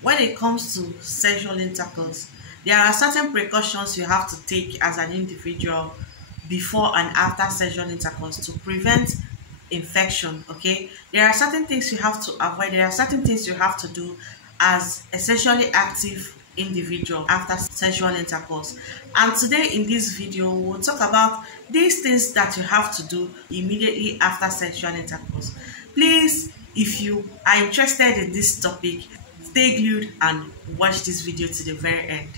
When it comes to sexual intercourse, there are certain precautions you have to take as an individual before and after sexual intercourse to prevent infection. Okay, there are certain things you have to avoid, there are certain things you have to do as a sexually active individual after sexual intercourse. And today in this video we'll talk about these things that you have to do immediately after sexual intercourse. Please, if you are interested in this topic, stay glued and watch this video to the very end.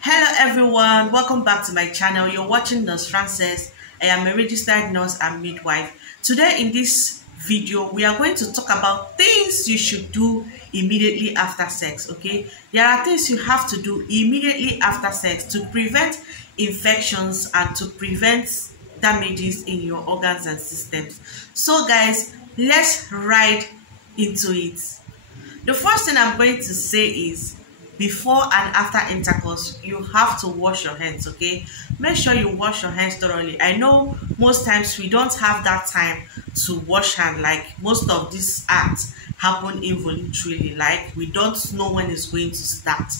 Hello everyone, welcome back to my channel. You're watching Nurse Frances. I am a registered nurse and midwife. Today in this video we are going to talk about things you should do immediately after sex. Okay, there are things you have to do immediately after sex to prevent infections and to prevent damages in your organs and systems. So guys, let's right into it. The first thing I'm going to say is before and after intercourse, you have to wash your hands. Okay, make sure you wash your hands thoroughly. I know most times we don't have that time to wash hands, like most of these acts happen involuntarily, like we don't know when it's going to start.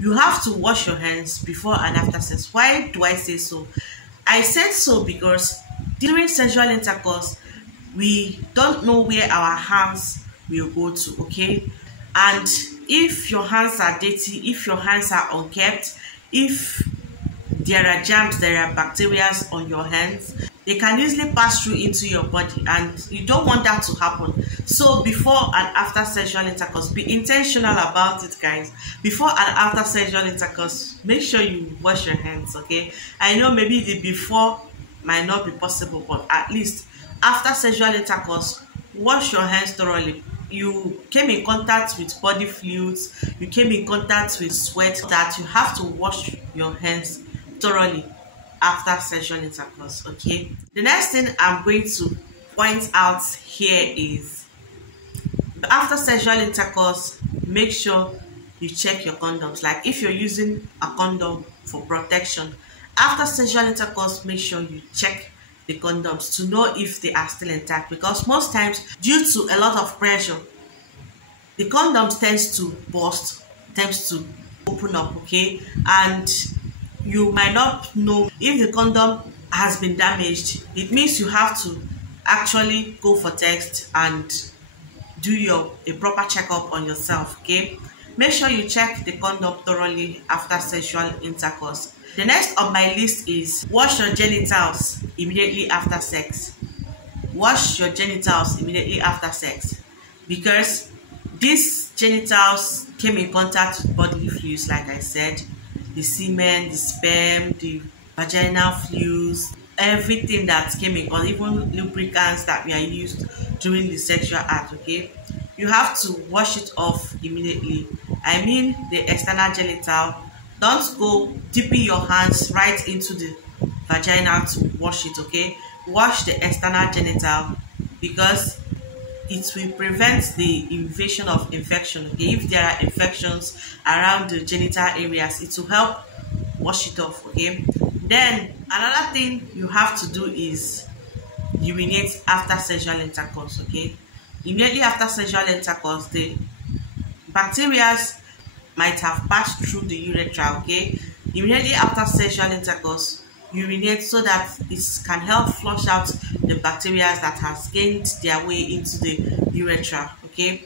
You have to wash your hands before and after sex. Why do I say so? I said so because during sexual intercourse, we don't know where our hands will go to, okay? And if your hands are dirty, if your hands are unkept, if there are germs, there are bacteria on your hands, they can easily pass through into your body, and you don't want that to happen. So before and after sexual intercourse, be intentional about it, guys. Before and after sexual intercourse, make sure you wash your hands. Okay, I know maybe the before might not be possible, but at least after sexual intercourse, wash your hands thoroughly. You came in contact with body fluids, you came in contact with sweat, that you have to wash your hands thoroughly after sexual intercourse. Okay, the next thing I'm going to point out here is after sexual intercourse, make sure you check your condoms. Like if you're using a condom for protection, after sexual intercourse, make sure you check the condoms to know if they are still intact, because most times due to a lot of pressure, the condoms tends to burst, tends to open up. Okay, and you might not know if the condom has been damaged. It means you have to actually go for test and do a proper checkup on yourself. Okay, make sure you check the condom thoroughly after sexual intercourse. The next on my list is wash your genitals immediately after sex. Wash your genitals immediately after sex, because these genitals came in contact with bodily fluids, like I said, the semen, the sperm, the vaginal fluids, everything that came in contact, even lubricants that we are used during the sexual act. Okay, you have to wash it off immediately. I mean the external genital. Don't go dipping your hands right into the vagina to wash it. Okay, wash the external genital, because it will prevent the invasion of infection. Okay, if there are infections around the genital areas, it will help wash it off. Okay, then another thing you have to do is urinate after sexual intercourse. Okay, immediately after sexual intercourse, the bacteria might have passed through the urethra. Okay, immediately after sexual intercourse, urinate so that it can help flush out the bacteria that has gained their way into the urethra. Okay,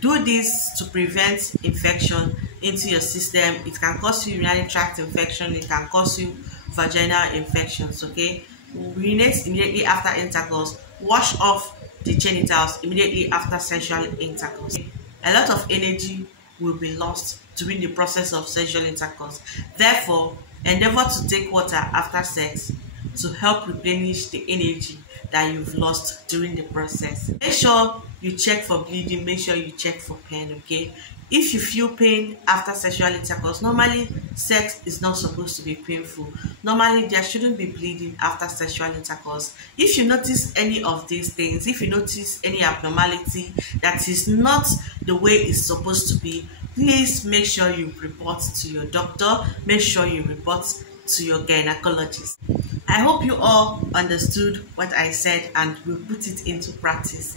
do this to prevent infection into your system. It can cause you urinary tract infection, it can cause you vaginal infections. Okay, urinate immediately after intercourse. Wash off the genitals immediately after sexual intercourse. A lot of energy will be lost during the process of sexual intercourse. Therefore, endeavor to take water after sex to help replenish the energy that you've lost during the process. Make sure you check for bleeding, make sure you check for pain. Okay, if you feel pain after sexual intercourse, normally sex is not supposed to be painful. Normally there shouldn't be bleeding after sexual intercourse. If you notice any of these things, if you notice any abnormality that is not the way it's supposed to be, please make sure you report to your doctor. Make sure you report to your gynecologist. I hope you all understood what I said and will put it into practice.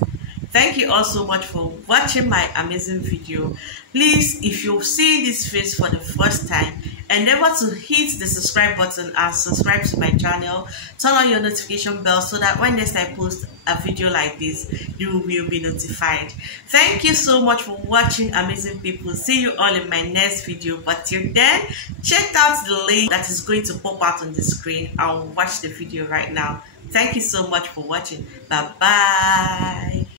Thank you all so much for watching my amazing video. Please, if you see this face for the first time, endeavor to hit the subscribe button and subscribe to my channel. Turn on your notification bell so that when next I post a video like this, you will be notified. Thank you so much for watching, amazing people. See you all in my next video. But till then, check out the link that is going to pop out on the screen and watch the video right now. Thank you so much for watching. Bye bye.